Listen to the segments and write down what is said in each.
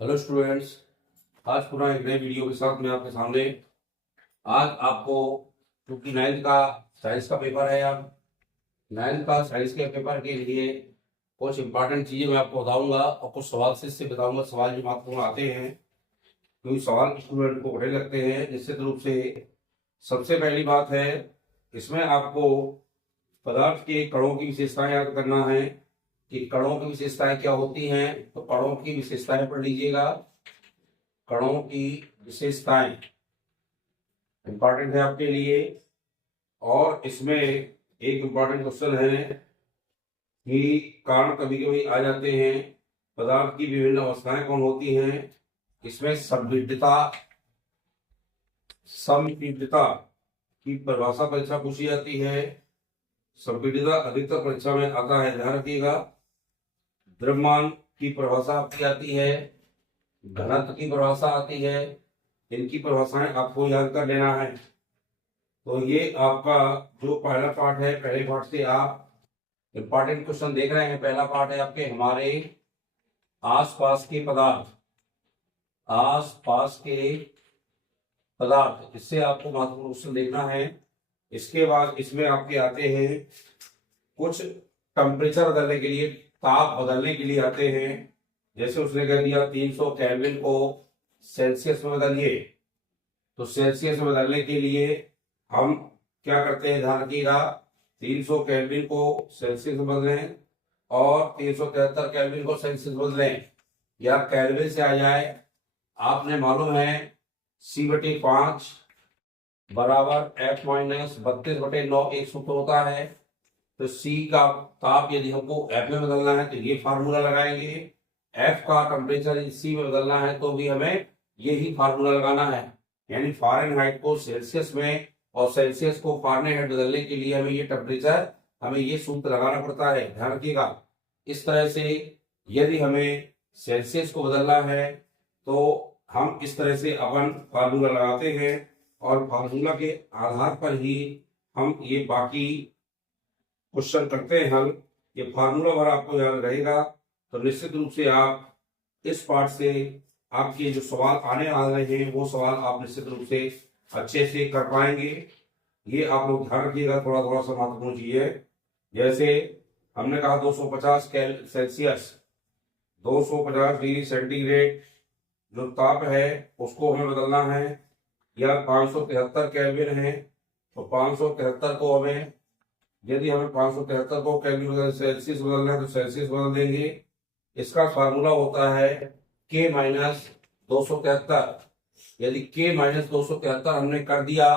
Hello students. आज पुनः एक नए वीडियो के साथ मैं आपके सामने। आज आपको क्योंकि नाइन्थ का साइंस का पेपर है, अब नाइन्थ का साइंस के पेपर के लिए कुछ इंपॉर्टेंट चीजें मैं आपको बताऊंगा और कुछ सवाल से बताऊंगा। सवाल जो आपको आते हैं क्योंकि सवाल स्टूडेंट को बड़े लगते हैं निश्चित रूप से। सबसे पहली बात है, इसमें आपको पदार्थ के कणों की विशेषताएं याद करना है कि कणों की विशेषताएं क्या होती हैं। तो कणों की विशेषताएं पढ़ लीजिएगा। कणों की विशेषताएं इंपॉर्टेंट है आपके लिए। और इसमें एक इंपॉर्टेंट क्वेश्चन है कि कारण कभी कभी आ जाते हैं, पदार्थ की विभिन्न अवस्थाएं कौन होती हैं। इसमें संपीड़ितता संपीड़ितता की परिभाषा परीक्षा पूछी जाती है। संपीड़ितता अधिकतर परीक्षा में आता है, ध्यान रखिएगा। द्रव्यमान की परिभाषा आपकी आती है, घनत्व की परिभाषा आती है। इनकी परिभाषाएं आपको याद कर लेना है। तो ये आपका जो पहला पार्ट है, पहले पार्ट से आप इंपॉर्टेंट क्वेश्चन देख रहे हैं। पहला पार्ट है आपके हमारे आसपास के पदार्थ, आसपास के पदार्थ, इससे आपको महत्वपूर्ण क्वेश्चन देखना है। इसके बाद इसमें आपके आते हैं कुछ टेम्परेचर बदलने के लिए, ताप बदलने के लिए आते हैं। जैसे उसने कह दिया 300 केल्विन को सेल्सियस में बदलिए, तो सेल्सियस में बदलने के लिए हम क्या करते हैं, ध्यान रखिएगा। 300 केल्विन को सेल्सियस में बदलें और 373 केल्विन को सेल्सियस बदलें, या केल्विन से आ जाए। आपने मालूम है C/5 बराबर F माइनस 32/9 एक सूत्र होता है। तो C का ताप यदि हमको F में बदलना है तो ये फार्मूला लगाएंगे। F का टेम्परेचर C में बदलना है तो भी हमें यही फार्मूला लगाना है। यानी फ़ारेनहाइट को सेल्सियस में और सेल्सियस को फ़ारेनहाइट बदलने के लिए हमें ये सूत्र लगाना पड़ता है, ध्यान रखिएगा। इस तरह से यदि हमें सेल्सियस को बदलना है तो हम इस तरह से अपन फार्मूला लगाते हैं और फार्मूला के आधार पर ही हम ये बाकी क्वेश्चन करते हैं हल। ये फार्मूला भर आपको याद रहेगा तो निश्चित रूप से आप इस पार्ट से आपके जो सवाल आने आ रहे हैं वो सवाल आप निश्चित रूप से अच्छे से कर पाएंगे। ये आप लोग ध्यान रखिएगा, थोड़ा थोड़ा सा महत्वपूर्ण चीज है। जैसे हमने कहा 250 सेल्सियस, 250 डिग्री सेंटीग्रेड जो ताप है उसको हमें बदलना है, या 573 केल्विन है तो 573 को हमें, यदि हमें 573 को केल्विन सेल्सियस बदलना है तो सेल्सियस बदल देंगे। इसका फार्मूला होता है K माइनस 273। यदि K माइनस 273 हमने कर दिया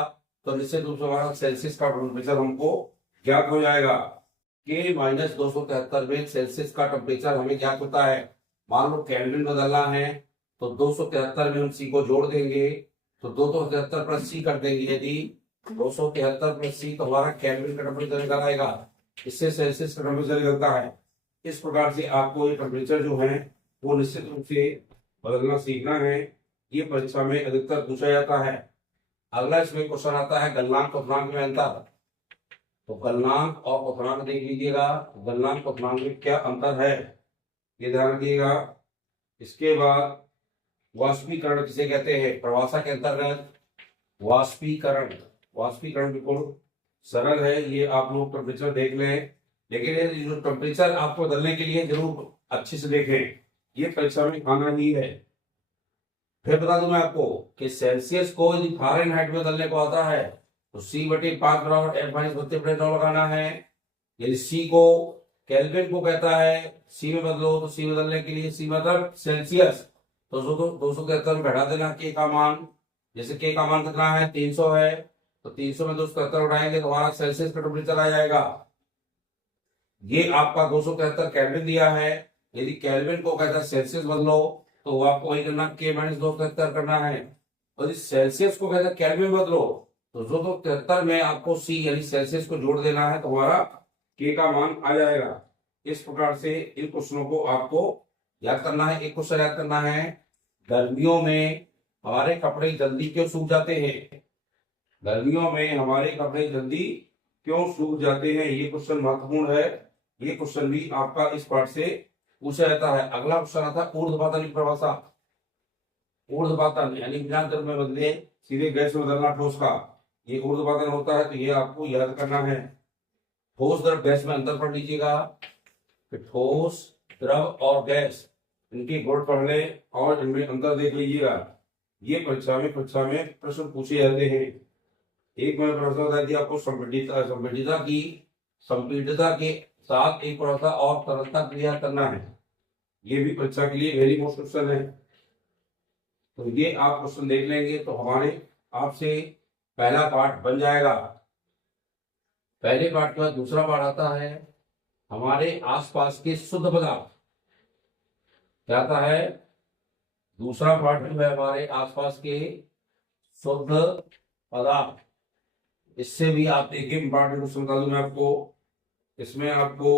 तो निश्चित रूप से हमारा सेल्सियस का टेम्परेचर हमको ज्ञात हो जाएगा। K माइनस 273 में सेल्सियस का टेम्परेचर हमें ज्ञात होता है। मान लो केल्विन बदलना है तो 273 में हम C को जोड़ देंगे तो 273 प्लस C कर देंगे। यदि 273 प्लस C तो हमारा केल्विन का टेम्परेचर निकल आएगा, इससे सेल्सियस का टेम्परेचर निकलता है। इस प्रकार से आपको ये टेम्परेचर जो है वो निश्चित रूप से बदलना सीखना है। ये परीक्षा में अधिकतर पूछा जाता है। अगला इसमें क्वेश्चन आता है गलनांक और क्वथनांक में अंतर। तो गलनांक और क्वथनांक देख लीजिएगा, गलनांक क्वथनांक में क्या अंतर है ये ध्यान रखिएगा। इसके बाद वाष्पीकरण किसे कहते हैं, परिभाषा के अंतर्गत वाष्पीकरण, वाष्पीकरण बिल्कुल सरल है, ये आप लोग टेम्परेचर देख लें। लेकिन ये जो टेम्परेचर आपको बदलने के लिए जरूर अच्छे से देखें, ये परीक्षा में आना ही है। फिर बता दूं मैं आपको कि सेल्सियस को यदि फ़ारेनहाइट में बदलने को आता है तो C/5 बराबर F माइनस 32/9 लगाना है। यदि C को केल्विन को कहता है C में बदलो तो C बदलने के लिए C मतलब सेल्सियस, तो 273 में बढ़ा देना K का मान। जैसे K का मान कितना है, 300 है, तो 300 में 273 उठाएंगे तो हमारा सेल्सियस का टेम्परेचर आ जाएगा। ये आपका 273 केल्विन दिया है। यदि केल्विन को कहता है सेल्सियस बदलो तो आपको वही करना, K माइनस 273 करना है। और यदि सेल्सियस को कहता है केल्विन बदलो तो 273 में आपको C यानी सेल्सियस को जोड़ देना है तो हमारा K का मान आ जाएगा। इस प्रकार से इन क्वेश्चनों को आपको याद करना है। एक क्वेश्चन याद करना है, गर्मियों में हमारे कपड़े जल्दी क्यों सूख जाते हैं। गर्मियों में हमारे कपड़े जल्दी क्यों सूख जाते हैं, ये क्वेश्चन महत्वपूर्ण है। ये क्वेश्चन भी आपका इस पार्ट से पूछा जाता है। अगला क्वेश्चन आता है ऊर्ध्वाधर परिभाषा। ऊर्ध्वपातन यानी बिना द्रव में बदले सीधे गैस में बदलना ठोस का, ये ऊर्ध्वपातन होता है। तो ये आपको याद करना है। ठोस द्रव गैस में अंतर पढ़ लीजिएगा कि ठोस द्रव और गैस इनके गुण पढ़ लें और इनमें अंतर देख लीजिएगा। ये परीक्षा में प्रश्न पूछे जाते हैं। एक मैंने प्रश्न बता दिया आपको, संपीड़ितता के साथ एक प्रश्न और तरलता क्रिया करना है। ये भी परीक्षा के लिए वेरी मोस्ट क्वेश्चन है। तो ये आप क्वेश्चन देख लेंगे तो हमारे आपसे पहला पार्ट बन जाएगा। पहले पार्ट के बाद दूसरा पार्ट आता है हमारे आसपास के शुद्ध पदार्थ। क्या आता है? दूसरा पार्ट जो है हमारे आसपास के शुद्ध पदार्थ। इससे भी आप देखिए इंपॉर्टेंट क्वेश्चन बता दूं मैं आपको। इसमें आपको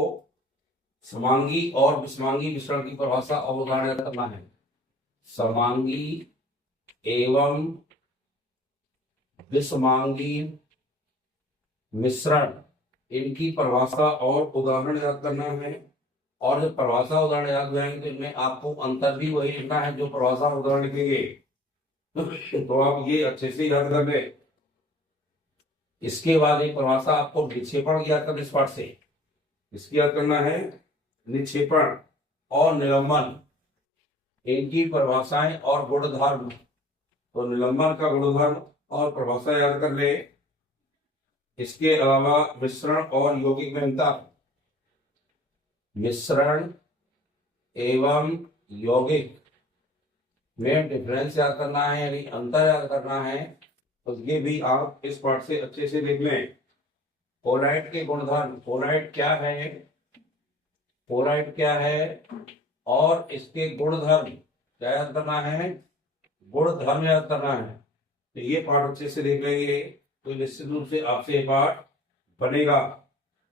समांगी और विषमांगी मिश्रण की परिभाषा और उदाहरण करना है। समांगी एवं विषमांगी मिश्रण इनकी परिभाषा और उदाहरण याद करना है। और जब परिभाषा उदाहरण याद हो जाएंगे तो इनमें आपको अंतर भी वही लिखना है जो परिभाषा उदाहरण लिखेंगे। तो आप ये अच्छे से याद कर लें। इसके बाद एक परिभाषा आपको निक्षेपण याद करना इस पाठ से। इसकी याद करना है निक्षेपण और निलंबन इनकी परिभाषाएं और गुणधर्म। तो निलंबन का गुणधर्म और परिभाषा याद कर ले। इसके अलावा मिश्रण और यौगिक में अंतर, मिश्रण एवं यौगिक में डिफरेंस याद करना है यानी अंतर याद करना है। तो ये भी आप इस पाठ से अच्छे से देख लें। कोलाइड के गुणधर्म, कोलाइड क्या है, कोलाइड क्या है और इसके गुणधर्म क्या याद करना है, गुणधर्म याद करना है। तो ये पाठ अच्छे से देख लेंगे तो निश्चित रूप से आपसे पाठ बनेगा।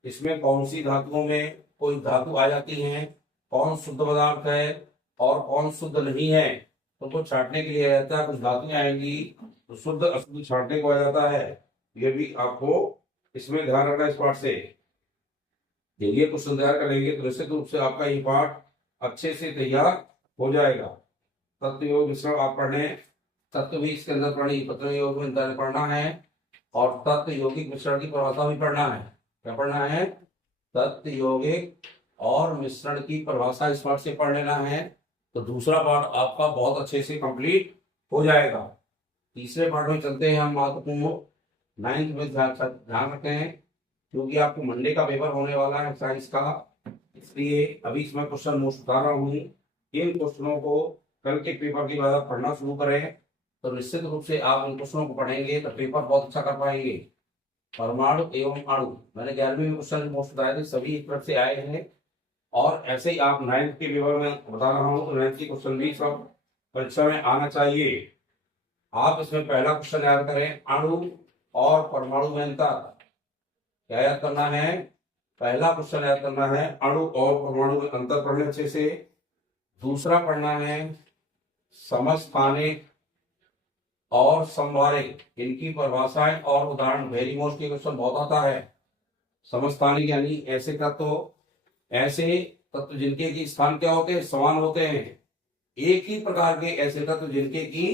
इसमें कौन सी धातुओं में कोई धातु आ जाती है, कौन शुद्ध पदार्थ है और कौन शुद्ध नहीं है, उनको छांटने के लिए रहता है। कुछ धातुएं आएंगी तो शुद्ध अशुद्ध छांटने को आ जाता है। ये भी आपको इसमें ध्यान रखना इस पाठ से। ये क्वेश्चन तैयार करेंगे तो निश्चित रूप से आपका ये पाठ अच्छे से तैयार हो जाएगा। तत्व योग मिश्रण आप पढ़ने, तत्व भी इसके अंदर पढ़नी, तत्व योग में अंदर पढ़ना है और तत्व यौगिक मिश्रण की परिभाषा भी पढ़ना है। क्या पढ़ना है? तत्व यौगिक और मिश्रण की परिभाषा इस पाठ से पढ़ लेना है। तो दूसरा पाठ आपका बहुत अच्छे से कंप्लीट हो जाएगा। तीसरे पाठ में चलते हैं हम। महत्वपूर्ण 9th में ध्यान रखते हैं क्योंकि आपको मंडे का पेपर होने वाला है साइंस का, इसलिए अभी इसमें क्वेश्चन नोट्स बता रहा हूँ। इन क्वेश्चनों को कल के पेपर के बाद पढ़ना शुरू करें तो निश्चित रूप से आप इन क्वेश्चनों को पढ़ेंगे तो पेपर बहुत अच्छा कर पाएंगे। परमाणु एवं अणु मैंने 11वीं में क्वेश्चन नोट्स बताए थे, सभी एक तरफ से आए हैं। और ऐसे ही आप 9th के पेपर में बता रहा हूँ तो 9th के क्वेश्चन भी सब परीक्षा में आना चाहिए। आप इसमें पहला क्वेश्चन याद करें, अणु और परमाणु में अंतर। क्या याद करना है? पहला क्वेश्चन याद करना है अणु और परमाणु में अंतर पढ़ने अच्छे से। दूसरा पढ़ना है समस्थानिक और समवारिक इनकी परिभाषाएं और उदाहरण। वेरी मोस्ट के क्वेश्चन बहुत आता है। समस्थानिक यानी ऐसे तत्व जिनके की स्थान क्या होते हैं, समान होते हैं। एक ही प्रकार के ऐसे तत्व जिनके की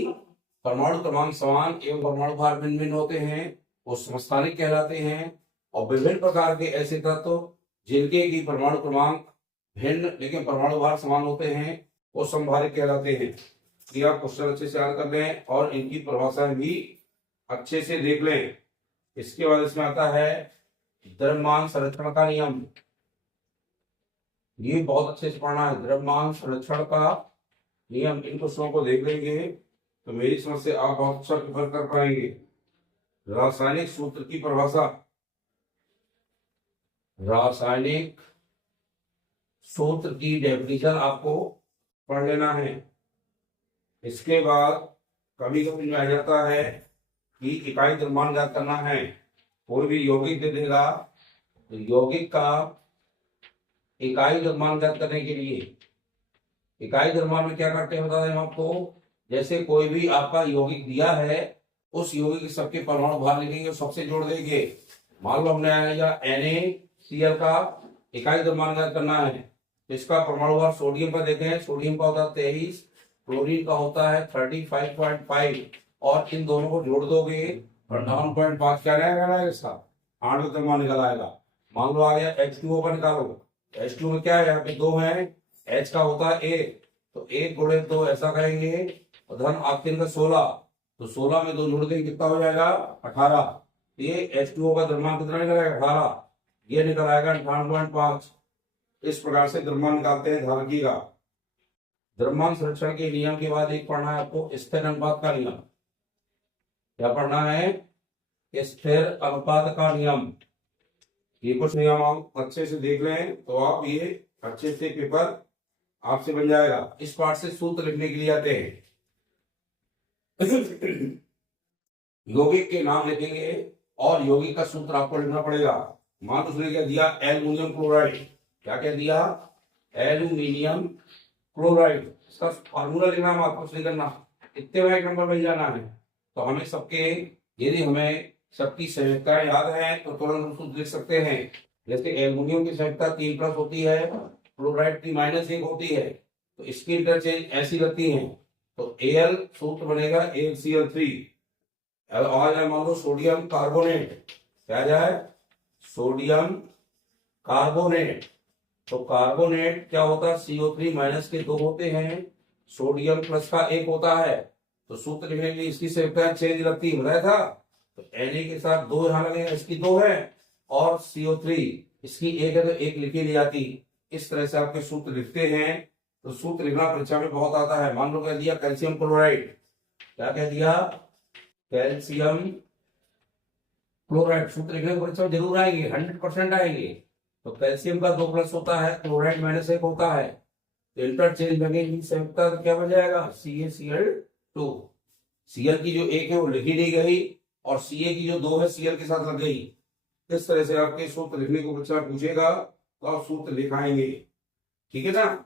परमाणु क्रमांक समान एवं परमाणु भार भिन्न भिन्न होते हैं वो समस्थानिक कहलाते हैं। और विभिन्न प्रकार के ऐसे तत्व जिनके की परमाणु क्रमांक भिन्न लेकिन परमाणु भार समान होते हैं वो समभारिक कहलाते हैं। ये आप क्वेश्चन अच्छे से याद कर लें और इनकी परिभाषाएं भी अच्छे से देख लें। इसके बाद इसमें आता है द्रव्यमान संरक्षण का नियम। ये बहुत अच्छे से पढ़ना है, द्रव्यमान संरक्षण का नियम। इन क्वेश्चनों को देख लेंगे तो मेरी समझ से आप बहुत अच्छा प्रिपेयर कर पाएंगे। रासायनिक सूत्र की परिभाषा, रासायनिक सूत्र की डेफिनेशन आपको पढ़ लेना है। इसके बाद कभी कभी में आ जाता है कि इकाई द्रव्यमान याद करना है। कोई भी यौगिक दे देगा तो यौगिक का इकाई द्रव्यमान याद करने के लिए इकाई द्रव्यमान में क्या करते हैं बता दें आपको। जैसे कोई भी आपका यौगिक दिया है उस यौगिक के सबके परमाणु भार लिखेंगे और सबसे जोड़ देंगे। मान लो हमने NaCl का इकाई द्रव्यमान याद करना है। इसका परमाणु भार सोडियम का देखें, सोडियम का होता है 23 क्लोरीन का होता है 35.5 और इन दोनों को जोड़ दोगे 58.5 क्या रहेगा इसका आणविक द्रव्यमान निकल आएगा। मान लो आ गया H2O का निकालो। H2O में क्या है, यहाँ पे 2 है, H का होता है 1, तो 1 गुणे 2 ऐसा कहेंगे, और धन आपके इनका 16, तो 16 में 2 जोड़ देंगे कितना हो जाएगा 18। ये H2O का द्रव्यमान कितना निकल आएगा 18, ये निकल आएगा 58.5। इस प्रकार से द्रव्यमान निकालते हैं। ध्यान रखिएगा, द्रव्यमान संरक्षण के नियम के बाद एक पढ़ना है आपको स्थिर अनुपात का नियम। क्या पढ़ना है, स्थिर अनुपात का नियम। ये कुछ नियम आप अच्छे से देख लें तो आप ये अच्छे से पेपर आपसे बन जाएगा। इस पार्ट से सूत्र लिखने के लिए आते हैं। यौगिक के नाम लिखेंगे और यौगिक का सूत्र आपको लिखना पड़ेगा। मान उसने क्या दिया, एल्युमिनियम क्लोराइड। क्या क्या दिया, एल्युमिनियम क्लोराइड। इसका फॉर्मूला लिखना, आपको नहीं करना, इतने में एक नंबर मिल जाना है। तो हमें सबके, यदि हमें सबकी संयुक्ता याद है तो तुरंत हम सूत्र लिख सकते हैं। जैसे एल्युमिनियम की संयुक्ता 3+ होती है, क्लोराइड की -1 होती है, तो इसकी इंटरचेंज ऐसी रहती है, तो Al सूत्र बनेगा AlCl3। और मान लो सोडियम कार्बोनेट, क्या जाए सोडियम कार्बोनेट, तो कार्बोनेट क्या होता है CO3- के 2 होते हैं, सोडियम प्लस का 1 होता है, तो सूत्र लिखने के लिए इसकी संयुक्ता चेंज लगती है, बताया था। तो Na के साथ 2 यहां लगेगा, इसकी 2 है, और CO3 इसकी 1 है, तो 1 लिखी ली जाती। इस तरह से आपके सूत्र लिखते हैं। तो सूत्र लिखना परीक्षा में बहुत आता है। मान लो कह दिया कैल्शियम क्लोराइड, क्या कह दिया कैल्शियम क्लोराइड, सूत्र लिखने की परीक्षा में जरूर आएंगे, 100% आएंगे। तो कैल्शियम का 2+ होता है, क्लोराइड -1 होता है, तो इंटरचेंज लगेगी, संयुक्ता क्या बन जाएगा CaCl2। Cl की जो 1 है वो लिखी नहीं गई, और Ca की जो 2 है Cl के साथ लग गई। इस तरह से आपके सूत्र लिखने को बच्चा पूछेगा तो आप सूत्र लिखाएंगे, ठीक है ना।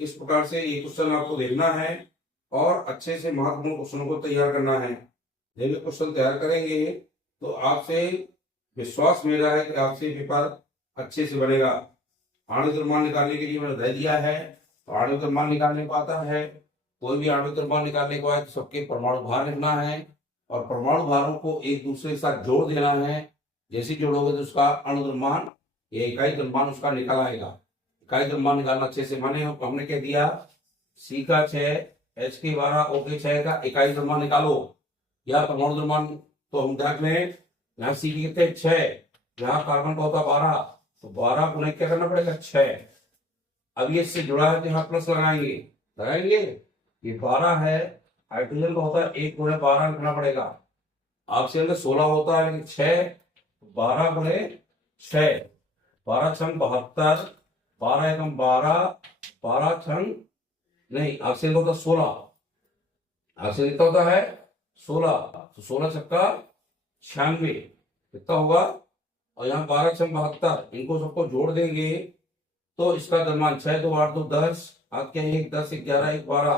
इस प्रकार से ये क्वेश्चन आपको देखना है और अच्छे से महत्वपूर्ण क्वेश्चनों को तैयार करना है। जब ये क्वेश्चन तैयार करेंगे तो आपसे विश्वास मेरा है कि आपसे पेपर अच्छे से बनेगा। आणविक द्रव्यमान निकालने के लिए मैंने दे दिया है, तो आणविक द्रव्यमान निकालने को आता है, कोई भी आणविक द्रव्यमान निकालने को आए तो सबके परमाणु भार लिखना है, और परमाणु भारों को एक दूसरे के साथ जोड़ देना है। जैसे जोड़ोगे तो उसका अणु द्रव्यमान या इकाई द्रव्यमान उसका निकल आएगा। इकाई द्रव्यमान निकालना अच्छे से, माने हमने क्या दिया, C का 6, H के 12, O के 6 का इकाई द्रव्यमान निकालो, या परमाणु द्रव्यमान। तो हम देख लें, यहाँ C के कितने 6, यहाँ कार्बन का होता 12, तो 12 गुणे क्या करना पड़ेगा 6। अब ये इससे जुड़ा है तो यहाँ प्लस लगाएंगे। ये 12 है, हाइड्रोजन का होता है 1 गुणे 12 लिखना पड़ेगा। ऑक्सीजन का 16 होता है, लेकिन 6, 12 गुणे 6, 12 छंग 72, 12 एकम 12, 12 छंग नहीं, ऑक्सीजन का होता 16, ऑक्सीजन कितना होता है 16, तो 16 छक्का 96 कितना होगा, और यहाँ 12 छंग 72, इनको सबको जोड़ देंगे तो इसका द्रव्यमान 6 2 8 2 10, आपके 1 10 11 1 12,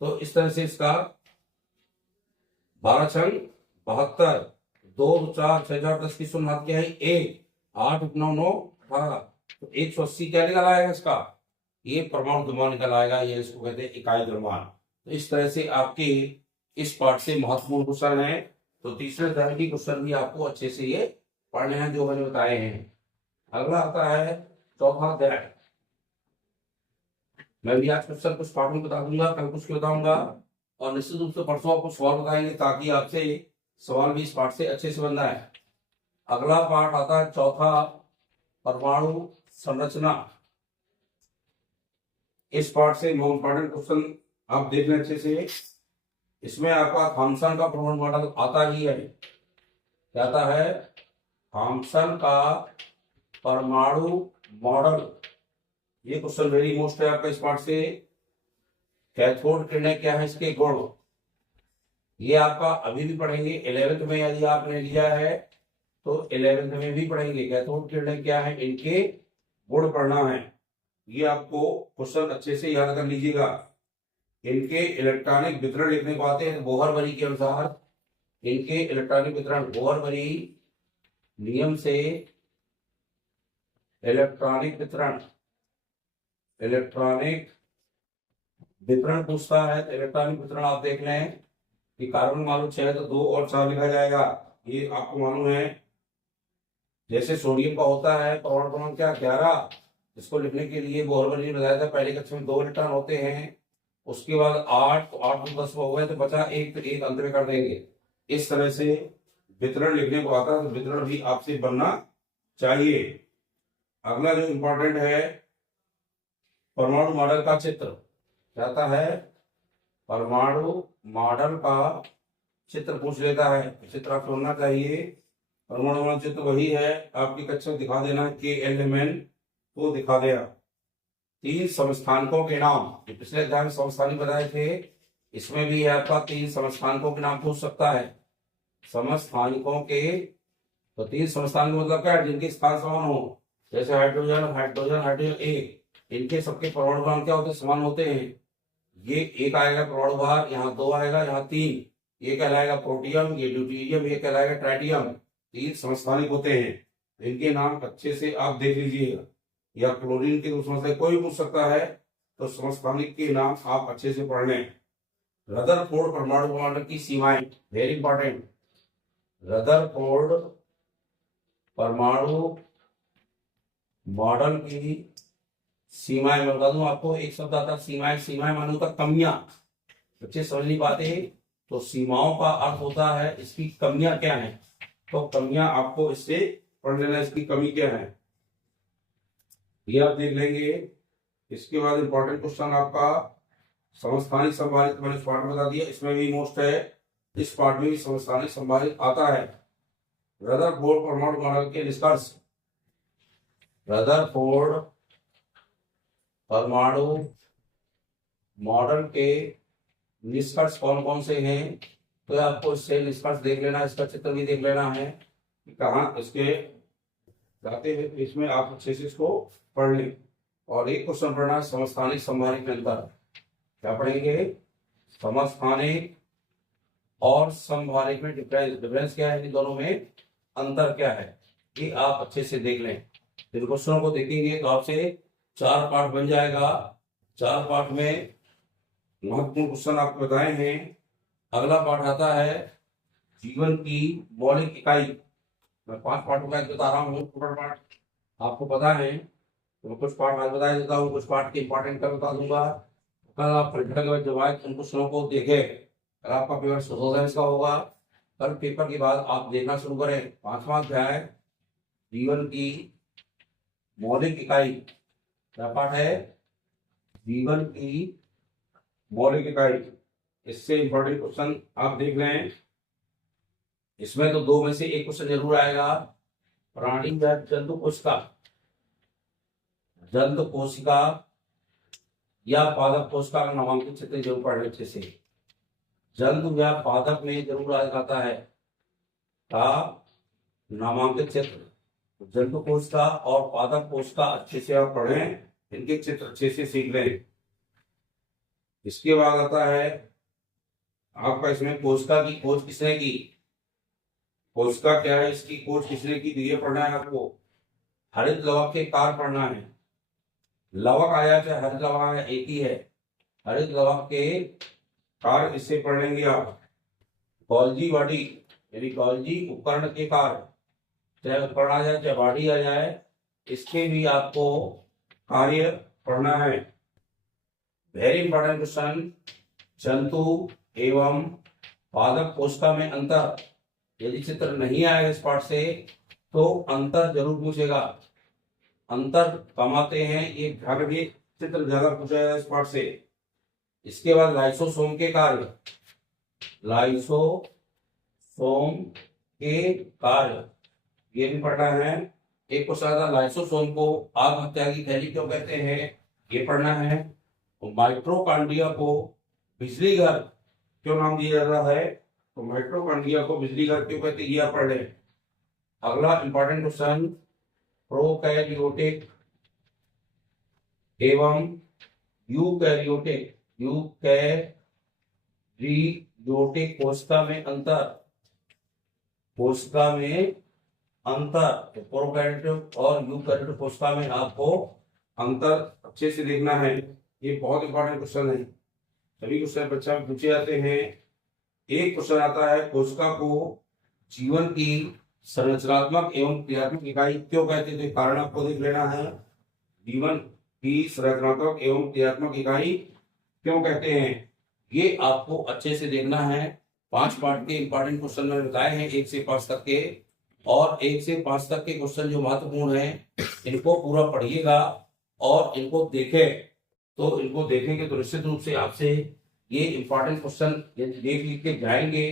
तो इस तरह से इसका 12 छंग 72, 2 4 6 4 10 की शून्य हाथ क्या है 1, 8 9 9 18, तो 180 क्या निकल आएगा इसका, ये परमाणु द्रव्यमान निकल आएगा। ये इसको कहते हैं इकाई द्रव्यमान। तो इस तरह से आपके इस पार्ट से महत्वपूर्ण क्वेश्चन है। तो तीसरे तरह की क्वेश्चन भी आपको अच्छे से ये पढ़ने हैं जो मैंने बताए हैं। अगला आता है चौथा अध्याय। मैं भी आज क्वेश्चन कुछ पार्ट में बता दूंगा, कल कुछ बताऊंगा, और निश्चित रूप से परसों आपको सवाल बताएंगे ताकि आपसे सवाल भी इस पार्ट से अच्छे से बन रहा है। अगला पार्ट आता है चौथा, परमाणु संरचना। इस पार्ट से इम्पोर्टेंट क्वेश्चन आप देख लें अच्छे से। इसमें आपका थॉमसन का परमाणु मॉडल आता ही है। क्या आता है, थॉमसन का परमाणु मॉडल। ये क्वेश्चन वेरी मोस्ट है आपका इस पार्ट से। कैथोड किरणें क्या है, इसके गुण, ये आपका अभी भी पढ़ेंगे 11th में, यदि आपने लिया है तो 11th में भी पढ़ेंगे। कैथोड किरणें क्या है, इनके गुण पढ़ना है। ये आपको क्वेश्चन अच्छे से याद कर लीजिएगा। इनके इलेक्ट्रॉनिक वितरण लिखने को आते हैं बोहर-बरी के अनुसार। इनके इलेक्ट्रॉनिक वितरण बोहर-बरी नियम से इलेक्ट्रॉनिक वितरण पूछता है तो इलेक्ट्रॉनिक वितरण आप देख लें कि कार्बन मालूम 6 है तो 2 और 4 लिखा जाएगा, ये आपको मालूम है। जैसे सोडियम का होता है परमाणु क्रमांक क्या 11, इसको लिखने के लिए बोहर ने बताया था पहले कक्षा में 2 इलेक्ट्रॉन होते हैं, उसके बाद 8, तो 8 तो 10 हो गए तो बचा एक, तो एक अंत में कर देंगे। इस तरह से वितरण लिखने को आता है, तो वितरण भी आपसे बनना चाहिए। अगला जो इंपॉर्टेंट है, परमाणु मॉडल का चित्र कहता है, परमाणु मॉडल का चित्र पूछ लेता है, चित्र आपको होना चाहिए। परमाणु मॉडल चित्र वही है, आपकी कक्षा में दिखा देना, के एलिमेंट को दिखा दिया। 3 समस्थानिकों के नाम, पिछले अध्याय में समस्थानिक बताए थे, इसमें भी आपका 3 समस्थानिकों के नाम पूछ सकता है। समस्थानिकों के, तो 3 समस्थानिक मतलब क्या है, जिनके स्थान समान हो, जैसे हाइड्रोजन हाइड्रोजन हाइड्रोजन एक, इनके सबके परमाणु क्रमांक क्या होते हैं, समान होते हैं। ये एक आएगा परमाणु भार, यहाँ 2 आएगा, यहाँ 3, ये कहलाएगा प्रोटियम, ये ड्यूटेरियम, ये कहलाएगा ट्राइटियम। 3 समस्थानिक होते हैं, इनके नाम अच्छे से आप देख लीजिएगा, या क्लोरीन के रूप में कोई पूछ सकता है, तो समस्थानिक के नाम आप अच्छे से पढ़ लें। रदरफोर्ड परमाणु मॉडल की सीमाएं, वेरी इंपॉर्टेंट। रदरफोर्ड परमाणु मॉडल की सीमाएं मैं बता दूं आपको, एक शब्द आता है सीमाएं, सीमाएं मानो का कमियां, बच्चे समझ नहीं पाते, तो सीमाओं का अर्थ होता है इसकी कमियां क्या हैं, तो कमियां आपको इससे पढ़ लेना, इसकी कमी क्या है ये आप देख लेंगे। इसके बाद इंपॉर्टेंट क्वेश्चन आपका समस्थानिक संभावित, मैंने इस पार्ट बता दिया, इसमें भी मोस्ट है, इस पार्ट में भी समस्थानिक संभावित आता है। रदरफोर्ड परमाणु मॉडल के निष्कर्ष, रदरफोर्ड परमाणु मॉडल के निष्कर्ष कौन कौन से हैं, तो आपको इससे निष्कर्ष देख लेना, इसका चित्र भी देख लेना है कि कहाँ इसके जाते हैं, इसमें आप अच्छे से इसको पढ़ लें। और एक क्वेश्चन पढ़ना है समस्थानिक संभावित में अंतर, क्या पढ़ेंगे, समस्थानिक और संभावित में डिफरेंस क्या है, इन दोनों में अंतर क्या है, ये आप अच्छे से देख लें। इन क्वेश्चनों को देखेंगे तो आपसे 4 पार्ट बन जाएगा। 4 पार्ट में महत्वपूर्ण क्वेश्चन आपको बताए हैं। अगला पार्ट आता है जीवन की मौलिक इकाई, मैं 5 पार्टों का बता रहा हूँ, टोटल पार्ट आपको पता है, तो कुछ पार्ट आज बता देता हूँ, कुछ पार्ट के इंपॉर्टेंट का बता दूंगा। कल आप परीक्षा के जब आए उन क्वेश्चनों को देखे, कल आपका पेपर सोशल साइंस का होगा, कल पेपर के बाद आप देखना शुरू करें। 5वां अध्याय जीवन की मौलिक इकाई, क्या पाठ है, जीवन की मौलिक इकाई, इससे इंपॉर्टेंट क्वेश्चन आप देख लें। इसमें तो 2 में से एक क्वेश्चन जरूर आएगा, प्राणी या जंतु कोशिका, जंतु कोशिका या पादप कोशिका का नामांकित चित्र जरूर पढ़ने अच्छे से। जंतु या पादप में जरूर आ जाता है का नामांकित चित्र, जंतु कोशिका और पादप कोशिका अच्छे से आप पढ़ें, इनके चित्र अच्छे से सीख लें। इसके बाद आता है आपका, इसमें कोशिका की खोज किसने की, कोशिका क्या है, इसकी खोज किसने की, तो ये पढ़ना है आपको। हरित लवक के कार्य पढ़ना है, लवक आया चाहे हरित लवक आया एक ही है, हरित लवक के कार्य इससे पढ़ लेंगे आप। गॉल्जी बॉडी यानी गॉल्जी उपकरण के कार्य, चाहे उपकरण आ जाए चाहे बॉडी आ जाए, इसके भी आपको कार्य पढ़ना है। वेरी इंपॉर्टेंट क्वेश्चन, जंतु एवं पादप कोशिका में अंतर, यदि चित्र नहीं आएगा इस पाठ से तो अंतर जरूर पूछेगा, अंतर कमाते हैं ये ध्यान रखिए, चित्र ज्यादा पूछा जाएगा इस पाठ से। इसके बाद लाइसोसोम के कार्य, लाइसोसोम के कार्य ये भी पढ़ना है। एक क्वेश्चन आता है लाइसोसोम को आग हत्या की थैली क्यों कहते हैं, ये पढ़ना है। माइटोकॉन्ड्रिया को बिजली घर क्यों नाम दिया जाता है, तो माइटोकॉन्ड्रिया को बिजली घर क्यों कहते हैं, ये आप पढ़ लें। अगला इंपॉर्टेंट क्वेश्चन, प्रोकैरियोटिक एवं यूकैरियोटिक, यूकैरियोटिक कोशिका में अंतर, कोशिका में अंतर, तो प्रोकैरियोटिक और यूकैरियोटिक कोशिका में आपको अंतर अच्छे से देखना है, ये बहुत इंपॉर्टेंट क्वेश्चन है। सभी क्वेश्चन परीक्षा में पूछे जाते हैं। एक क्वेश्चन आता है, कोशिका को जीवन की संरचनात्मक एवं क्रियात्मक इकाई क्यों कहते हैं? तो कारण आपको देख लेना है। जीवन की संरचनात्मक एवं क्रियात्मक इकाई क्यों कहते हैं, ये आपको अच्छे से देखना है। 5 पार्ट के इंपॉर्टेंट क्वेश्चन मैंने बताए हैं 1 से 5 तक के, और 1 से 5 तक के क्वेश्चन जो महत्वपूर्ण हैं इनको पूरा पढ़िएगा और इनको देखेंगे तो निश्चित रूप से आपसे ये इंपॉर्टेंट क्वेश्चन देख लिख के जाएंगे,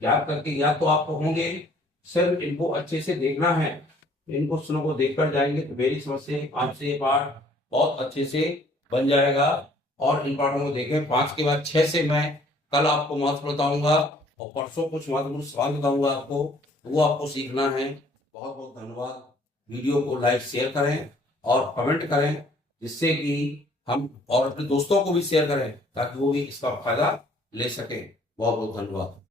याद करके याद तो आपको होंगे, सिर्फ इनको अच्छे से देखना है। इन क्वेश्चनों को देखकर जाएंगे तो मेरी समझ से आपसे ये पार्ट बहुत अच्छे से बन जाएगा। और इन पार्टों को देखें, 5 के बाद 6 से मैं कल आपको महत्व बताऊंगा और परसों कुछ महत्वपूर्ण सवाल बताऊंगा आपको, वो आपको सीखना है। बहुत बहुत धन्यवाद। वीडियो को लाइक शेयर करें और कमेंट करें, जिससे कि हम और अपने दोस्तों को भी शेयर करें ताकि वो भी इसका फायदा ले सकें। बहुत बहुत धन्यवाद।